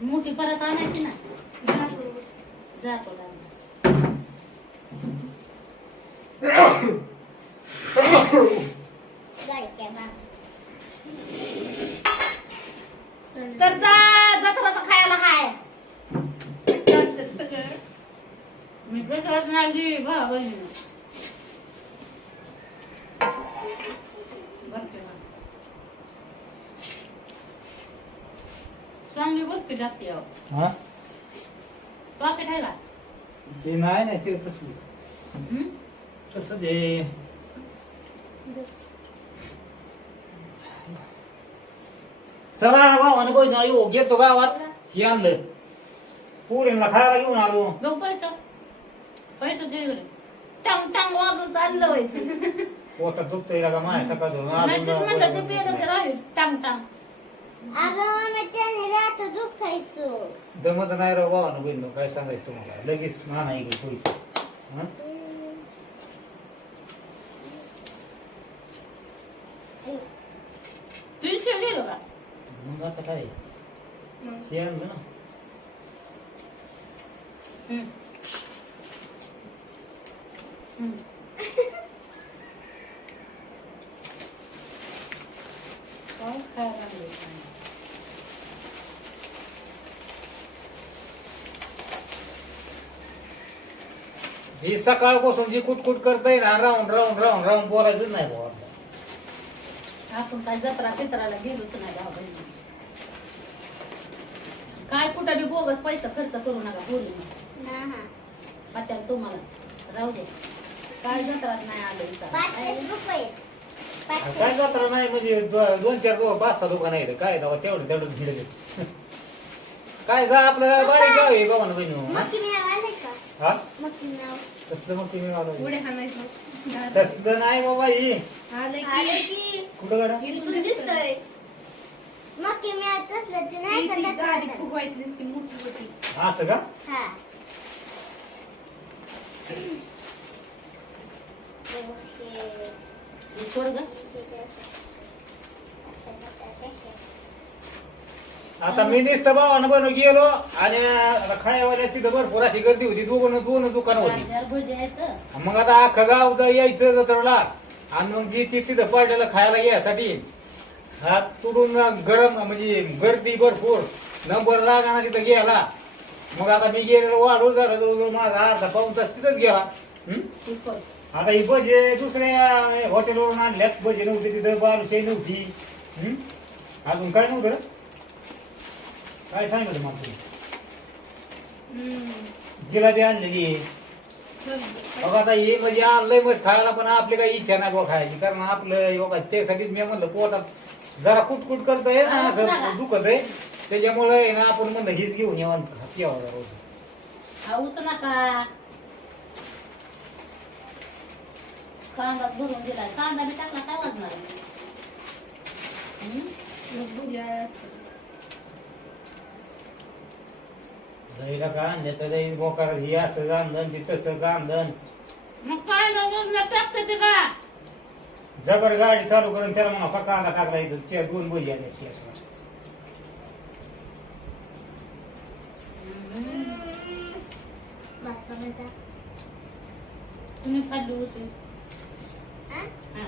मोठी परत आणायची ना जातो तर जा जत्राचं खायला हाय मी जत्रात नाही भावा बहिणी चांगली बरं लागते अहो हा पॉकेट आहे का ते नाही नाही ते तसं हम्म? तसं ते चला ना भावानं कोण येऊ गेलतो गावात. हे आणलं. पुरीला खायला घेऊन आलो. बघ पैसा. पैसा दे इकडे. टांग टांग वाजवत आणलं होय. पोटात दुखतंय का माय? सकाळ टांग टांग. अगं मम्मी त्याने रात दुखायचो दमच नाही राव भावानं बहिण काय सांगायचं तुम्हाला लगेच नाना इकडे पैसे हं? तीनशे लिहिलं का मग आता काय हे आणलं ना हम्म. हम्म. काय खायला लागले काय? जी सकाळपासून जी कुटकुट करताय ना राहून राहून राहून राहून बोलायचं नाही भाऊ आपण काय जत्रा पित्राला गेलोच नाही भाऊ बहिणी. काय कुठं बी बोगस पैसा खर्च करू नका बोलू आता तुम्हाला. राहू दे. काय जत्रात नाही आलं इथं. काय जात्रा नाही म्हणजे दो- दोन चार दो पाच सहा दुकान आहेत काय दावा तेवढं तेवढं भिड काय जा आपलं बारीक गाव आहे गावानं बहिणी. हा? तसलं मग तुम्ही हाणायचं. तसलं नाही बाबा ही. आले आले की की. कुठं गाडा इथून दिसतंय. मक्की मी तसलं ते नाही ती का गाडी दाखवत? फुगवायची दिसते मोठी होती असं का? हा. हे सोड ग. आता मी नुसतं भावानं बनव गेलो आणि खायावाल्याची तर भरपूर अशी गर्दी होती. दोन दोन दुकानं होती. चार भजी आहेत मग आता अख्खं गाव जा- यायचं जत्रेला. आणि मग जी ती तिथं पडलेलं खायला यासाठी हात तुडून गरम म्हणजे गर्दी भरपूर. नंबर लागाना तिथं गेला मग आता मी गेलेलो वाढू झाला जवळजवळ माझा अर्धा पाऊन तास तिथंच गेला. हं? आता ही भजे दुसऱ्या हॉटेलवरून आणल्यात. भजे नव्हती तिथं बालुशाही नव्हती. हं? अजून काय नव्हतं? काय सांगितलं मग तुम्ही जिलाबी आणलेली. बघा आता हे म्हणजे आणलंय मस्त खायला पण आपली काही इच्छा नाही बघा खायची. कारण आपलं योगा त्यासाठीच मी म्हणलं पोटात जरा कुटकुट करतंय ना असं दुखत आहे त्याच्यामुळे आहे ना आपण म्हणलं हीच घेऊन यावं यावं जरा रोज. खाऊच नका. कांदा भरून दिलाय. कांदा बी टाकला काय वाजणार? का बोकार हे असं ते तसं आणलं मग काय वजन टाकते ते का? जबर गाडी चालू करून त्याला म्हणा फक्त कांदा टाकला इथं? चार दोन भजी आले चार. तुम्ही खाल्ली होती. हा? हा.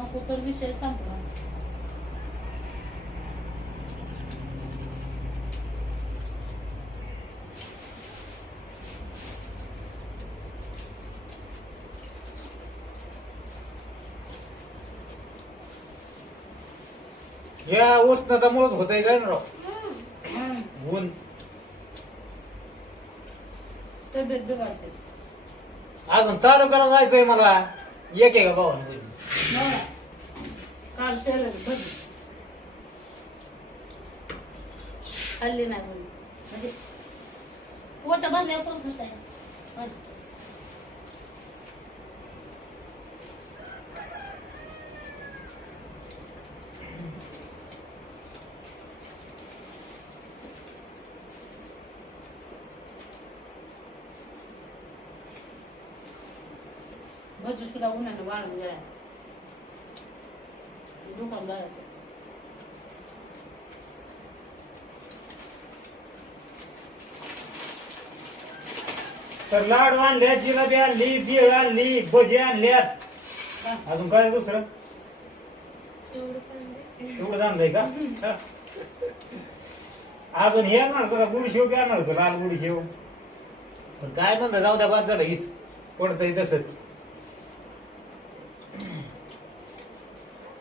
नको तर विषय संपला या उष्णतामुळेच होतंय काय ना राव. ऊन तब्येत बिघडते अजून तालुक्याला जायचंय मला एक आहे का? बघा. काल केलं भजी खाल्ली नाही भजी म्हणजे पोट भरल्यावर कोण खात आहे भजी तर लाडू आणल्यात जिलेबी आणली बिळ आणली भजी आणल्यात. अजून काय दुसरं? एवढं आणलंय का? हा. अजून हे आणणार तुला गुडी शेव बी आणणार होतं लाल गुडी शेव पण काय म्हणलं जाऊ द्या बाद झालं हीच. पडतंय तसंच.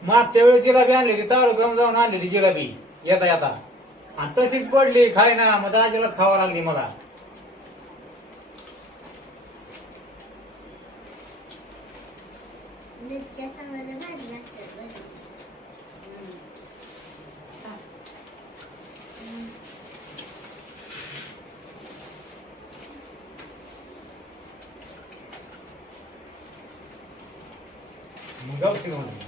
मागच्या वेळेस जिलाबी आणलेली घेऊन जाऊन आणलेली जिलाबी. येता येता. आणि तशीच पडली खाय ना मग दाजीलाच खावा लागली मला मिरच्या चांगल्या भाजल्या असतात बरं. मग गावठी म्हणून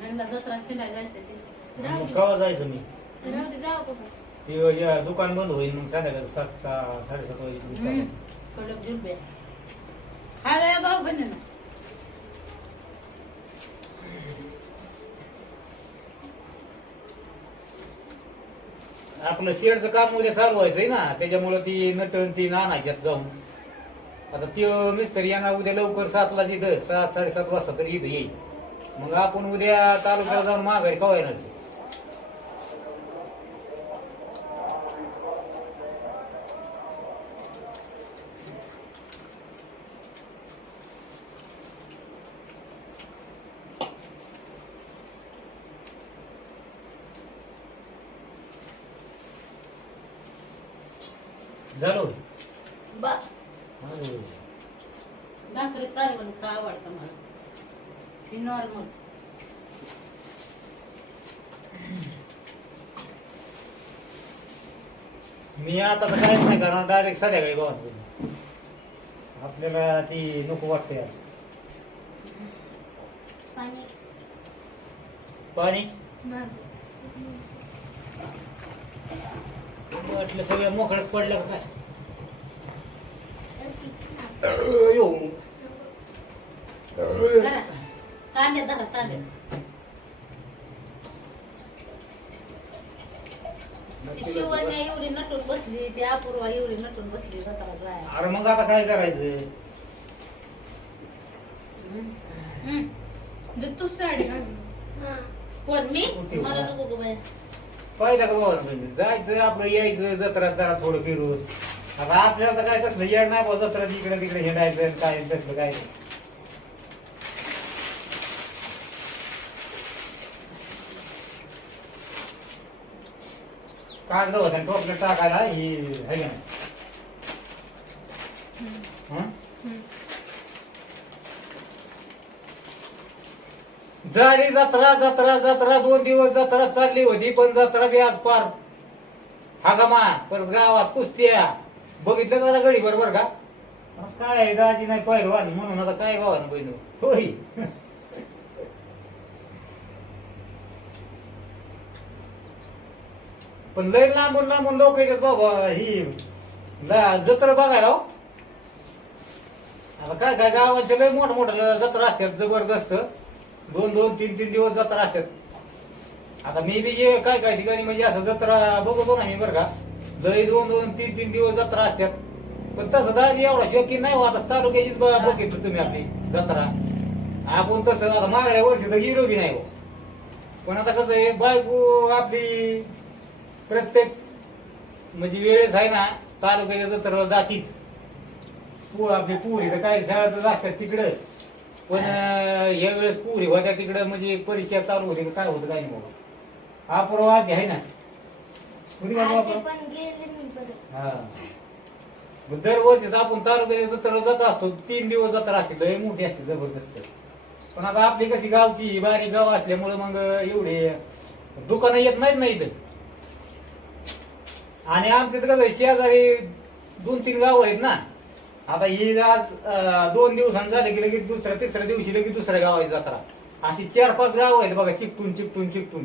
ह्यांना जत्रा फिरायला जायचं ते राहू मग. केव्हा जायचं मी? राहू दे, जाऊ बाबा. ते या दुकान बंद होईल मग संध्याकाळी सात सहा साडेसात. वाजे कडक या भाऊ आपलं शेडचं काम उद्या चालू व्हायचंय ना त्याच्यामुळं ती नटन ती आणायच्यात जाऊन. आता ती मिस्त्री यांना उद्या लवकर सातला तिथं सात साडेसात वाजता तरी इथं येईल. मग आपण उद्या तालुक्याला जाऊन माघारी कवा झालं? बस. भाकरी काय म्हणून काय आवडतं मला. ही नॉर्मल मी आता तर काहीच नाही करणार डायरेक्ट संध्याकाळी गावात आपल्याला ती नको वाटते आज. पाणी. पाणी? माग. वाटलं सगळ्या मोकळ्यात पडलं काय? धरा तांब्यात धरा तांब्यात ती शिवण्या एवढी नटून बसली ती अपूर्वा एवढी नटून बसली अरे मग आता काय करायचं? जर तू साडी घाल. हा. मी मला? नको गं बाई. पाहिलं का बाबा तुम्ही? जायचं आपलं यायचं जत्रात जरा थोडं फिरून. आता आपल्याला तर काय तसलं येड नाही बाबा जत्रात इकडे तिकडे हे काय तसलं काय नाही. कागद टोपलं टाकायला ही हे नाही झाली जत्रा जत्रा जत्रा दोन दिवस जत्रा चालली होती पण जत्रा बी आज पार. हागामा परत गावात कुस्त्या. बघितलं जरा गडी बरोबर का? काय दाजी नाही पहिलवान म्हणून आता काय गावान बहिण? होय. पण लय लांबून लांबून लोक येतात बाबा ही जत्रा बघायला हो. आता काय काय गावाचे लय मोठ मोठ्या जत्रा असतात जबरदस्त. दोन दोन तीन तीन दिवस जत्रा असतात. आता मी बी जे काय काय ठिकाणी म्हणजे असं जत्रा बघतो ना मी बरं का. लय दोन दोन तीन तीन दिवस जत्रा असतात. पण तसं दाजी एवढा शौकीन नाही हो. आता तालुक्याचीच बघितलं तुम्ही आपली जत्रा. आपण तसं आता मागल्या वर्षी तर गेलो बी नाही हो. पण आता कसं आहे बायको आपली प्रत्येक म्हणजे वेळेस आहे ना तालुक्याच्या जत्रेला जातीच. पू आपली पुरी तर काही शाळेत असतात तिकडं. पण अं, या वेळेस पुरी होत्या तिकडं म्हणजे परीक्षा चालू होती का काय होतं काय नाही बाबा. हा परवा आहे ना? होती का आज बाबा? ते पण गेले मी परत. हा. मग दरवर्षीच आपण तालुक्याच्या जत्रेला जात असतो तीन दिवस जत्रा असते लय मोठी असते जबरदस्त. पण आता आपली कशी गावची बारीक गाव असल्यामुळे मग एवढे दुकानं येत नाहीत ना इथं. आणि आमच्या इथं कसं आहे, शेजारी दोन तीन गाव आहेत ना आता ही आज दोन दिवसांनी झाले की लगेच दुसऱ्या तिसऱ्या दिवशी लगेच दुसऱ्या गावाची जत्रा. अशी चार पाच गाव आहेत बघा चिकटून चिकटून चिकटून.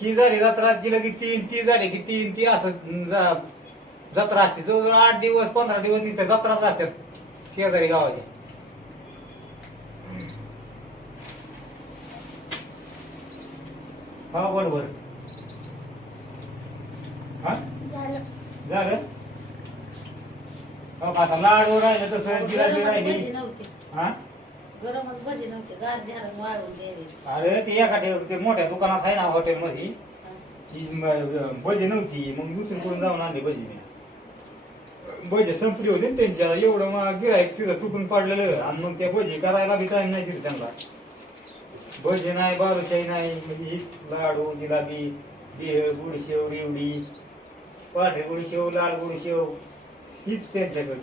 ही झाली जत्रा की लगेच तीन ती झाली की तीन ती असं जत्रा असते. जवळजवळ आठ दिवस पंधरा दिवस तिथे जत्राच असतात शेजारी गावाच्या हा बरोबर हा? झालं? आता लाडू राहिलं तसं जिराबी गरमच राहिली. हा? गरमच भजी नव्हते. गेले. अरे ते एका ते मोठ्या दुकानात आहे ना हॉटेलमध्ये. ती म- भजी नव्हती. मग दुसरीकडून जाऊन आणली भजी. मी भजी संपली होती ना त्यांच्या. एवढं मग गिरायक तिथं तुटून पडलेलं. आणि मग त्या भजी करायला बी टाइम नाही तिथे त्यांना. भजी नाही बालुशाही नाही. म्हणजे लाडू जिलाबी गुडशेव रेवडी पांढरी गुडशेव लाल गुडशेव. हीच त्यांच्याकडे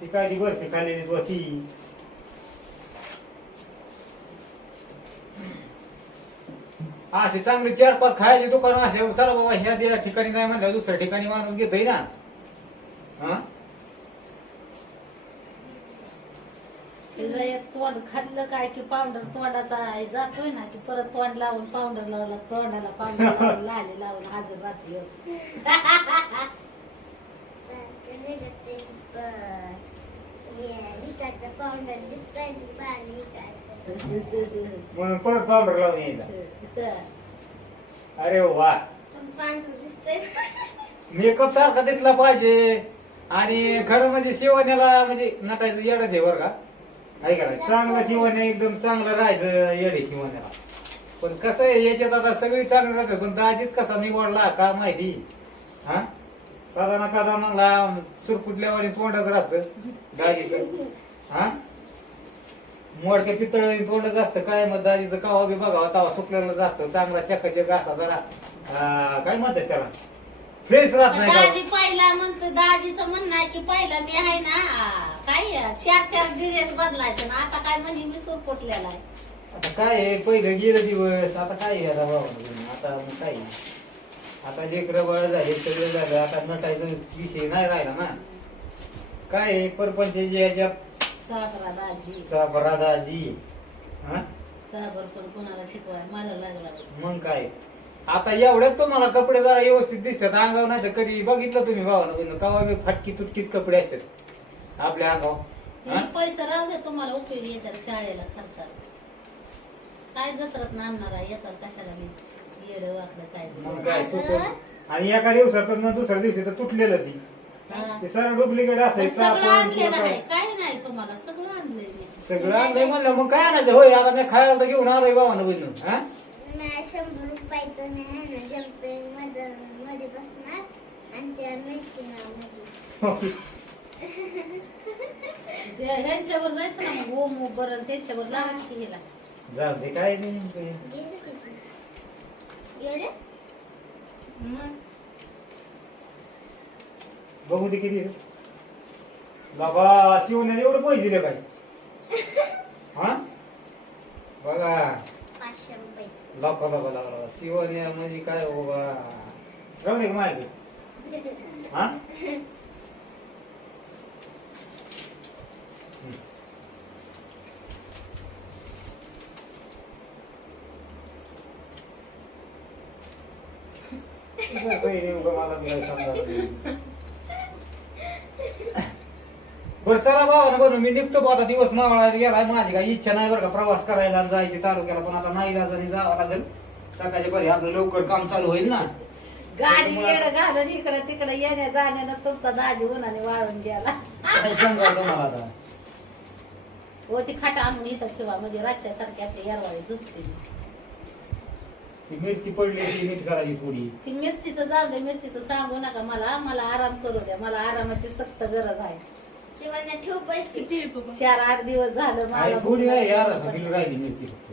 ती काय ती बर्फी खाल्लेली होती असे चांगले चार पाच खायचे दुकान असले चला बाबा ह्या द्या ठिकाणी नाही म्हणलं दुसऱ्या ठिकाणी माणूस घेतोय ना. हा? तिला एक तोंड खाल्लं काय की पावडर तोंडाचा आहे? जातोय ना की परत तोंड लावून पावडर लावला तोंडाला पावडर लावून लाले लावून हजर राहते पावडर पाणी म्हणून परत पावडर लावून यायचा. अरे वा. मेकअप सारखा दिसला पाहिजे. आणि खरं म्हणजे शिवण्याला म्हणजे नटायचं येडच आहे बरं का. ऐका का चांगलं शिवण्या एकदम चांगलं राहायचं येडे शिवण्याला. पण कसं आहे याच्यात आता सगळी चांगली राहते पण दाजीच कसा निवडला का माहिती? हा? साधा ना कादा म्हणला सुरकुटल्यावानी तोंडच राहत. दाजीचं. हा? मोडक्या पितळ तोंडच असतं. काय मग दाजीचं कावा बी बघावं तवा सुकलेलं जास्त चांगला चक्काचक असा जरा काय म्हणतात त्याला? फ्रेश राहत नाही दाजी पाहिला म्हणतो दाजीचं म्हणणं आहे की पहिला मी आहे ना काय चार चार ड्रेस बदलायचे ना. आता काय म्हणजे मी सुरकुटलेला आहे. आता काय आहे? पहिलं गेलं दिवस. आता काय आहे? आता आता मग काय आहे? आता लेकरं बळ झाले सगळं झालं आता नटायचं विषय नाही राहिला ना. काय आहे परपंच जे दाजी. साबरा दाजी. हा? पण कोणाला शिकवाय? मला लागला मग काय? आता एवढ्यात तुम्हाला कपडे जरा व्यवस्थित दिसतात. अंगावर नाही तर कधी बघितलं तुम्ही भावानं कवा बी फाटकी तुटकीच कपडे असतात. आपल्या अंगावर. हा? हे पैसे राहू दे तुम्हाला उपयोगी येतात शाळेला खर्चाला काय जत्रत आणणार आहे? येतात कशाला मी येड वाकडं काय मग काय तुटून आणि एका दिवसातून दुसऱ्या दिवशी तर तुटलेलं ती. हा. ते सारं डुप्लिकेट पण असते सगळं आणलेलं आहे काय नाही तुम्हाला सगळं आणलंय मी. सगळं आणलंय? म्हणलं मग काय आणायचं? होय आता मी खायला तर घेऊन आलोय हा? नाही शंभर रुपयाचं नाही आहे ना. जम्पिंगमध्ये मध्ये बसणार आणि त्या मेथी नावामध्ये ते ह्यांच्यावर जायचं ना मग ओम बरं त्यांच्यावर लावायचं हिला. जाऊ दे काय नाही गेले बघू दे किती बाबा शिवण्याने एवढं पैसे दिले काय? हा? बघा. पाचशे रुपये. लाखो लाखो शिवण्या म्हणजे काय हो बाबा? राहू दे का माहिती हा? तुझ्या बहिणी उगा मला काय. बरं चला बाबा ना बनू मी निघतो बा आता दिवस मावळायला गेलाय. माझी काही इच्छा नाही बरं का प्रवास करायला जायची तालुक्याला पण आता नाही जायचं जावं लागेल. सकाळच्या परी आपलं लवकर काम चालू होईल ना. गाडी येड घालून इकडं तिकडं येण्या जाण्यानं तुमचा दाजी उन्हाने वाळून गेला. काय सांगावं तुम्हाला आता? हो ती खाटा आणून इथं ठेवा म्हणजे रातच्या सारखी आपली यारवाळी झुकते. ती मिरची पडली ती मीठ करायची थोडी. ती मिरचीचं जाऊ दे मिरचीचं सांगू नका मला. मला आराम करू द्या. मला आरामाची सक्त गरज आहे. शिवाने ठेव पैसे. किती आहे पप्पा? चार आठ दिवस झालं आहे मला थोडी नाही यार असं किलो राहिली मिरची फक्त.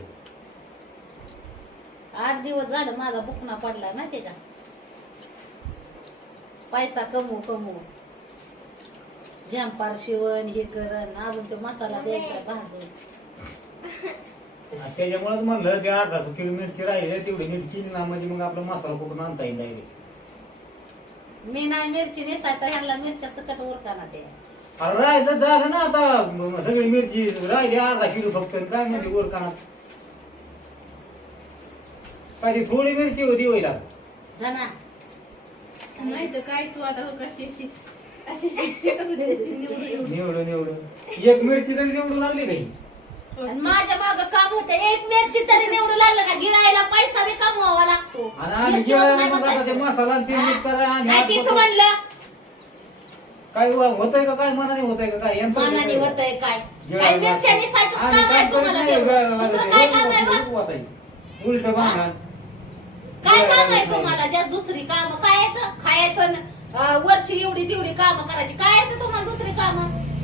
आठ दिवस झालं माझा बुकना पडलाय माहितीये का? पैसा कमवू कमवू. झॅम्पार शिवण हे करण अजून तो मसाला द्यायचा भाजून. आणि त्याच्यामुळेच म्हणलं ते अर्धा किलो मिरची राहिली तेवढी मिरची ना म्हणजे मग आपला मसाला कुठून आणता येईल direct. मी नाही मिरची नेसायचा ह्यांना मिरच्या सकट उरकाना ते अरे राहिलं झालं ना आता. म- सगळी मिरची राहिली अर्धा किलो फक्त काय म्हणजे वर काय ती थोडी मिरची होती होईल जाना माहीत काय तू आता हो कशी अशी अशी अशी फेकत होती निवडून निवडून. निवडून निवडून एक मिरची तरी निवडून लागली काही आणि माझ्या माग काम होते. एक मिरची तरी निवडू लागलं का? गिरायला पैसा बी कमवावा लागतो. आणि आम्ही मिरचीवर जेवायला नाही मग आता ते बसायचं. मसाला आणि ते हा? मीठ करा आणि काय तीच. म्हणलं? काय वा- होतंय का काय? मनाने होतंय का काय? यंत्र मनाने होतंय? होतंय काय? काय मिरच्या निसायचंच आम्ही काम आहे तुम्हाला तेवढं. दुसरं. काय काम आहे बा? उलट भांडण. काय काम आहे तुम्हाला? ज्या दुसरी काम खायचं खायचं न- अं, वरची एवढी तेवढी काम करायची. काय आहे ते तुम्हाला दुसरी काम?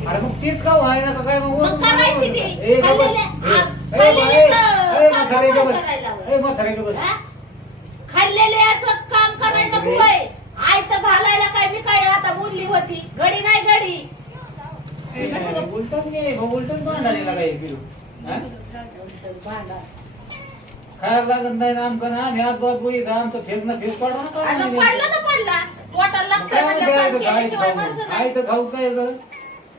अरे मग तेच का व्हाय ना का काय मग मग करायची ती. ए, गबस. खाल्लेल्या- ए, आ, ए, खाल्लेल्याचं ए, ए, काम. करायला? ए, म्हातारे. खाल्लेल्याचं करायचं अरे. होय आय तर घालायला काय मी काय आता बोलली होती घडी नाही घडी ए, मग भांडायला. हा? खायला लागत नाही ना ना आम्ही आज बात आमचं फेस ना फेस ना. पडला ना पडला पोटाला लागतंय म्हणलं काम केल्याशिवाय खाऊ? मरत आहे नाही तर खाऊ काय?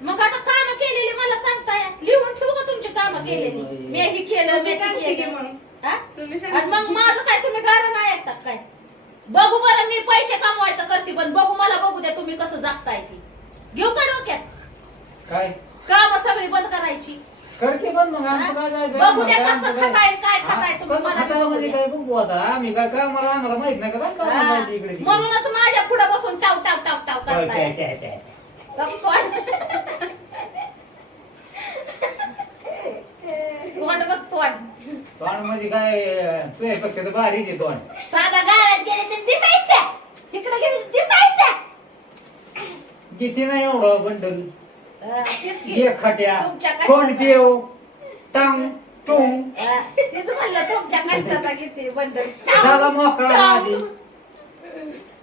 मग आता काम केलेली मला सांगताय. लिहून ठेवू का तुमची काम केलेली? मी हे केलं मी तुम्ही ते केलं. मग. हा? तुम्ही आणि मग. माझं काय? तुम्ही गाणं नाही ऐकतात काय? बघू बरं मी पैसे कमवायचं करते पण बघू मला बघू द्या तुम्ही कसं जगताय ती. घेऊ का डोक्यात? काय? काम सगळी बंद करायची. कर की पण मग आमचं काय जायचं? बघू द्या आम्हाला कसं काय- खाताय काय? खाताय तुम्ही कसं मला खाताय बघू द्या. काय बघू आता? आम्ही काय काय मला आम्हाला माहीत नाही का? काय करायला हा. पाहिजे इकडे? तिकडे. म्हणूनच माझ्या पुढे बसून टाव टाव टाव टाव काय- करताय. काय- काय- काय. तोंड बघ तोंड. तोंड म्हणजे काय तुझ्यापेक्षा तर भारीच आहे तोंड. साधा गावात गेले तर दिपायचं. इकडे गेले तर दिपायचं. किती नाही एवढं बंडल. तेच की. ये खट्या. तुमच्या कष्टाचा- कोण पिव टांग टुंग. तेच म्हणलं तुमच्या कष्टाचा किती बंडल. झाला मोकळा दाजी.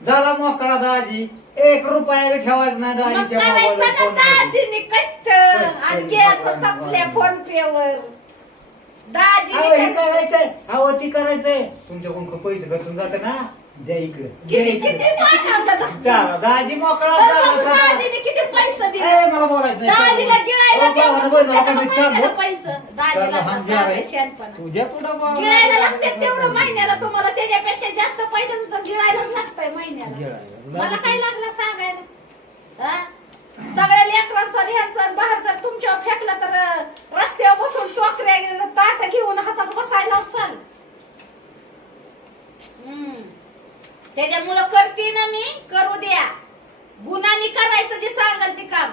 झाला मोकळा दाजी. एक रुपया बी ठेवायचा नाही मग दाजीच्या करायचं मोबाईलवर ना फोनमध्ये. दाजीने कष्ट आणि घ्यायचं तपल्या फोन पेवर दाजीने अहो हे. करायचंय अहो ती करायचंय तुमच्याकडून पैसे खर्चून जाते ना द्या इकडे द्या किती इकडे किती दाजी? दाजी मोकळा बरं झाला मग चला. दाजीने किती मला बोलायचं. दाजीला गिळायला तेवढं आपण चाललो. पैसे हम जा आहे. तुझ्या पुढं लागते तेवढं महिन्याला तुम्हाला त्याच्यापेक्षा जास्त पैसे तर गिळायलाच लागतंय महिन्याला गिळायला. मला काय लागलं सांगायला हा? सगळ्या लेकरांचं ह्यांचं बाहेर जर तुमच्यावर फेकलं तर अं, रस्त्यावर बसून टोकऱ्या ताट घेऊन हातात बसायला चाल त्याच्यामुळं करते ना मी करू द्या गुन्हानी करायचं जे सांगाल ते काम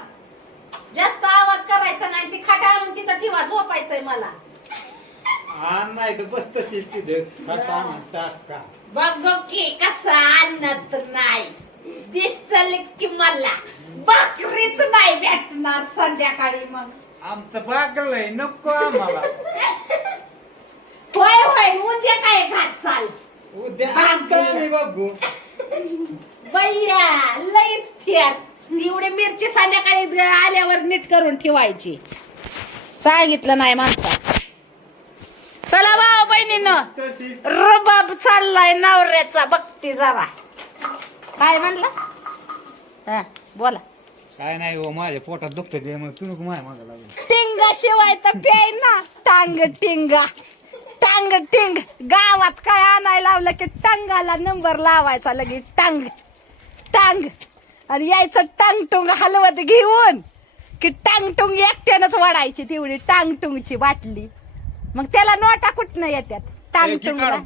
जास्त आवाज करायचा नाही ती खाटा आणून तिथं ठेवा झोपायचंय मला. आण नाही तर बस तशीच तिथे. टाका ना, टाका. बघ की कसा आणत नाही. दिसल की मला. भाकरीच नाही भेटणार संध्याकाळी मग. आमचं बागलंय नको आम्हाला. होय होय उद्या काय घात चाल? उद्या आम्ही बघू. बయ్या लईच थेर एवढी मिरची संध्याकाळी आल्यावर नीट करून ठेवायची. सांगितलं नाही माणसा चला भाऊ बहिणीनं. रुबाब चाललाय नवऱ्याचा. बघती जरा. काय म्हणलं? हा बोला. काय नाही हो माझ्या पोटात दुखत ते मग तू नको माझ्या मागं लागू टिंगा शिवाय तर प्याय ना. टांग टिंगा. टांग टिंग. गावात काय आणायला लावलं की टांगाला नंबर लावायचा लगे टांग. टांग. आणि यायचं टांग टुंग हलवत घेऊन की टांग टुंग एकट्यानंच वाढायची तेवढी टांग टुंगची बाटली. मग त्याला नोटा कुठनं येतात टांग टुंगला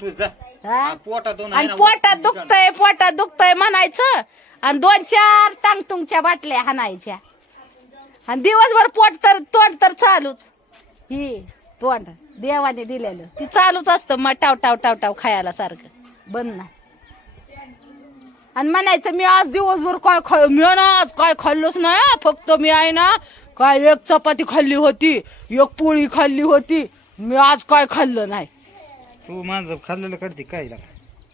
हा? पोटातून आणि पोटात दुखतय पोटात दुखतय म्हणायचं. आणि दोन चार टांगटुंगच्या बाटल्या हाणायच्या. आणि दिवसभर पोट तर तोंड तर चालूच. ही तोंड देवाने दिलेलं. ती चालूच असतं मग टाव टाव टाव टाव खायला सारखं. बंद नाही. आणि म्हणायचं मी आज दिवसभर काय खाय मी ना आज काय खाल्लोच नाही. फक्त मी आहे ना काय एक चपाती खाल्ली होती एक पोळी खाल्ली होती. मी आज काय खाल्लं नाही. तू माझं खाल्लेलं काढते काय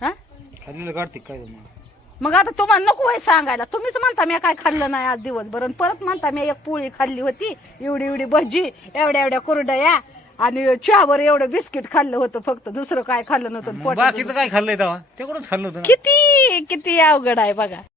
हा? खाल्लेलं काढते काय मला मग? आता तुम्हाला नको वय सांगायला. तुम्हीच म्हणता मी काय खाल्लं नाही आज दिवसभर. आणि परत म्हणता मी एक पोळी खाल्ली होती एवढी एवढी भजी एवढ्या एवढ्या कुरडया आणि चहावर एवढं बिस्किट खाल्लं होतं फक्त दुसरं काय खाल्लं नव्हतं पोटात बाकीचं काय खाल्लंय तेव्हा? ते कुठंच खाल्लं होतं ना. किती किती अवघड आहे बघा.